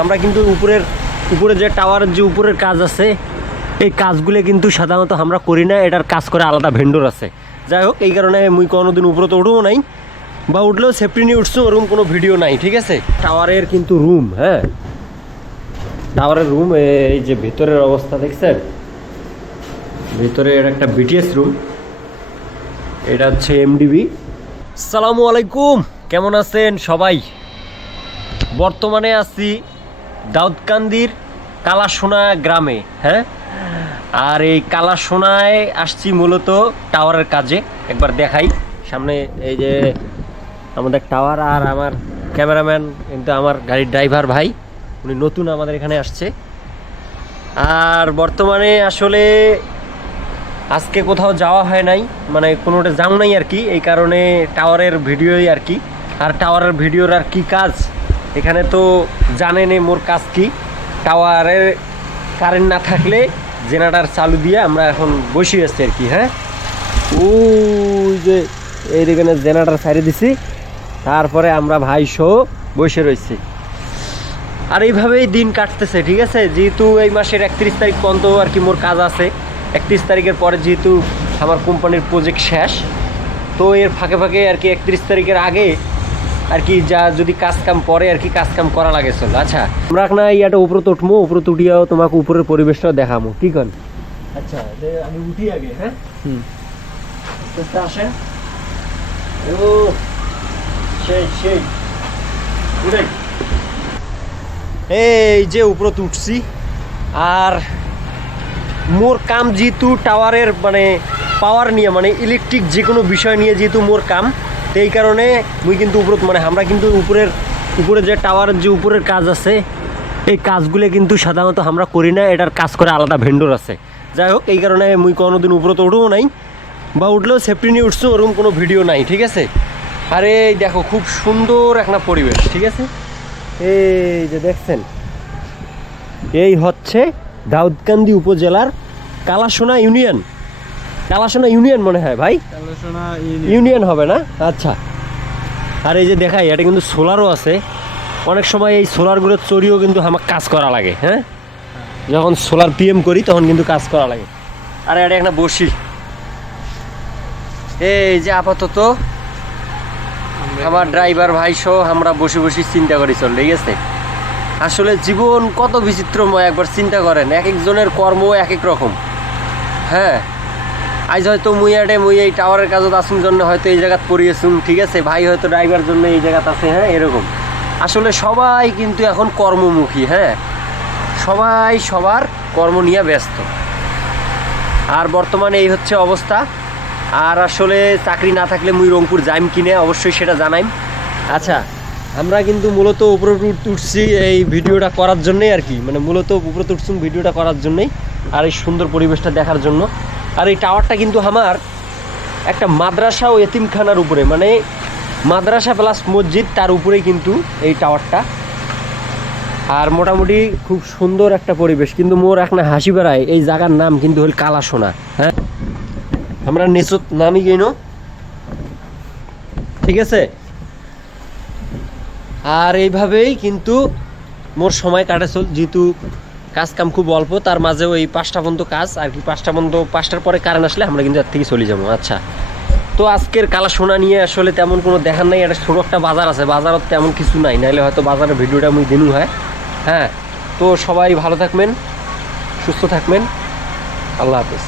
আমরা কিন্তু উপরের উপরে যে টাওয়ারের যে উপরের কাজ আছে, এই কাজগুলো কিন্তু সাধারণত আমরা করি না। এটার কাজ করে আলাদা ভেন্ডর আছে। যাই হোক, এই কারণে মুই কোনোদিন উপরে তো উঠবো নাই, বা উঠলেও সেফটি নিয়ে উঠছো, ওরকম কোনো ভিডিও নাই, ঠিক আছে? টাওয়ারের কিন্তু রুম হ্যাঁ? টাওয়ারের রুম এই যে ভেতরের অবস্থা, দেখছেন? ভেতরে একটা বিটিএস রুম এটা হচ্ছে এমডিবি সালামু আলাইকুম, কেমন আছেন সবাই? বর্তমানে আছি দাউদকান্দির কালাসোনা গ্রামে হ্যাঁ? আর এই কালাসোনায় আসছি মূলত টাওয়ারের কাজে। একবার দেখাই। সামনে এই যে আমাদের টাওয়ার আর আমার ক্যামেরাম্যান, কিন্তু আমার গাড়ির ড্রাইভার ভাই, উনি নতুন আমাদের এখানে আসছে। আর বর্তমানে আসলে আজকে কোথাও যাওয়া হয় নাই মানে কোনোটা যাও নাই আর কি, এই কারণে টাওয়ারের ভিডিওই আর কি। আর টাওয়ারের ভিডিওর আর কি কাজ এখানে তো জানেনই মোর কাজ কি? টাওয়ারের কারেন্ট না থাকলে জেনারেটার চালু দিয়ে আমরা এখন বসে আছি আর কি হ্যাঁ? ওই যে এই এখানে জেনারেটার সাইডে দিছি। তারপরে আমরা ভাই সহ বসে রয়েছি। আর এইভাবেই দিন কাটতেছে, ঠিক আছে? যেহেতু এই মাসের একত্রিশ তারিখ পর্যন্ত আর কি মোর কাজ আছে। একত্রিশ তারিখের পরে যেহেতু আমার কোম্পানির প্রজেক্ট শেষ, তো এর ফাঁকে ফাঁকে আর কি একত্রিশ তারিখের আগে আর কি যা যদি কাজ কাম পরে আর কি কাজ কাম করা লাগে চল আচ্ছা। আমরা না ইয়াটা উপরে তো উঠবো উপরে উঠিয়াও তোমাকে উপরের পরিবেশটাও দেখামো কি কন? আচ্ছা আমি উঠি আগে হ্যাঁ? হুম। আস্তে ও সেই সেই। এই যে উপরত উঠছি আর মোর কাম যেহেতু টাওয়ারের মানে পাওয়ার নিয়ে মানে ইলেকট্রিক যে কোনো বিষয় নিয়ে যেহেতু মোর কাম এই কারণে মুই কিন্তু উপরত মানে আমরা কিন্তু উপরের উপরে যে টাওয়ারের যে উপরের কাজ আছে, এই কাজগুলো কিন্তু সাধারণত আমরা করি না। এটার কাজ করে আলাদা ভেন্ডর আছে। যাই হোক, এই কারণে মুই কোনোদিন উপরে তো উঠবো নাই বা উঠলেও সেফটি নিয়ে উঠছো, ওরকম কোনো ভিডিও নাই, ঠিক আছে? আরে দেখো, খুব সুন্দর একটা পরিবেশ, ঠিক আছে? এই যে দেখছেন, এই হচ্ছে দাউদকান্দি উপজেলার কালাসোনা ইউনিয়ন। কালাসোনা ইউনিয়ন মনে হয় ভাই? ইউনিয়ন। হবে না? আচ্ছা। আর এই যে দেখাই এটা কিন্তু সোলারও আছে। অনেক সময় এই সোলারগুলো চড়িয়েও কিন্তু আমার কাজ করা লাগে হ্যাঁ? যখন সোলার পিএম করি তখন কিন্তু কাজ করা লাগে। আর এটা একটা বসি। এই যে আপাতত আমার ড্রাইভার ভাই সহ আমরা বসে বসে চিন্তা করি চল ঠিক আছে? আসলে জীবন কত বিচিত্রময় একবার চিন্তা করেন এক একজনের কর্ম এক এক রকম। হ্যাঁ? আজ হয়তো মুই মুই এই টাওয়ারের কাজত আসুন জন্য হয়তো এই জায়গাত পড়িয়েছুন ঠিক আছে? ভাই হয়তো ড্রাইভার জন্য এই জায়গাত আছে হ্যাঁ? এরকম। আসলে সবাই কিন্তু এখন কর্মমুখী হ্যাঁ? সবাই সবার কর্ম নিয়ে ব্যস্ত। আর বর্তমানে এই হচ্ছে অবস্থা। আর আসলে চাকরি না থাকলে মুই রংপুর যাইম কিনে অবশ্যই সেটা জানাইম। আচ্ছা আমরা কিন্তু মূলত উপরে উঠ- উঠছি এই ভিডিওটা করার জন্যই আর কি। মানে মূলত উপরে উঠছি ভিডিওটা করার জন্যই আর এই সুন্দর পরিবেশটা দেখার জন্য। আর এই টাওয়ারটা কিন্তু আমার একটা মাদ্রাসা ও এতিমখানার উপরে মানে মাদ্রাসা প্লাস মসজিদ, তার উপরেই কিন্তু এই টাওয়ারটা আর মোটামুটি খুব সুন্দর একটা পরিবেশ, কিন্তু মোর একটা হাসি বেড়ায়, এই জায়গার নাম কিন্তু হল কালাসোনা হ্যাঁ? আমরা নিচত নামি গেইনো। ঠিক আছে? আর এইভাবেই কিন্তু মোর সময় কাটে চল যেহেতু কাজ কাম খুব অল্প, তার মাঝে ওই পাঁচটা পর্যন্ত কাজ, আর কি পাঁচটা পর্যন্ত পাঁচটার পরে কারেন্ট আসলে আমরা কিন্তু থেকে চলে যাব। আচ্ছা। তো আজকের কালা সোনা নিয়ে আসলে তেমন কোনো দেখার নাই একটা ছোটো একটা বাজার আছে, বাজারত তেমন কিছু নাই নাহলে হয়তো বাজারের ভিডিওটা আমি দিনু হয়। হ্যাঁ তো সবাই ভালো থাকবেন, সুস্থ থাকবেন, আল্লাহ হাফেজ।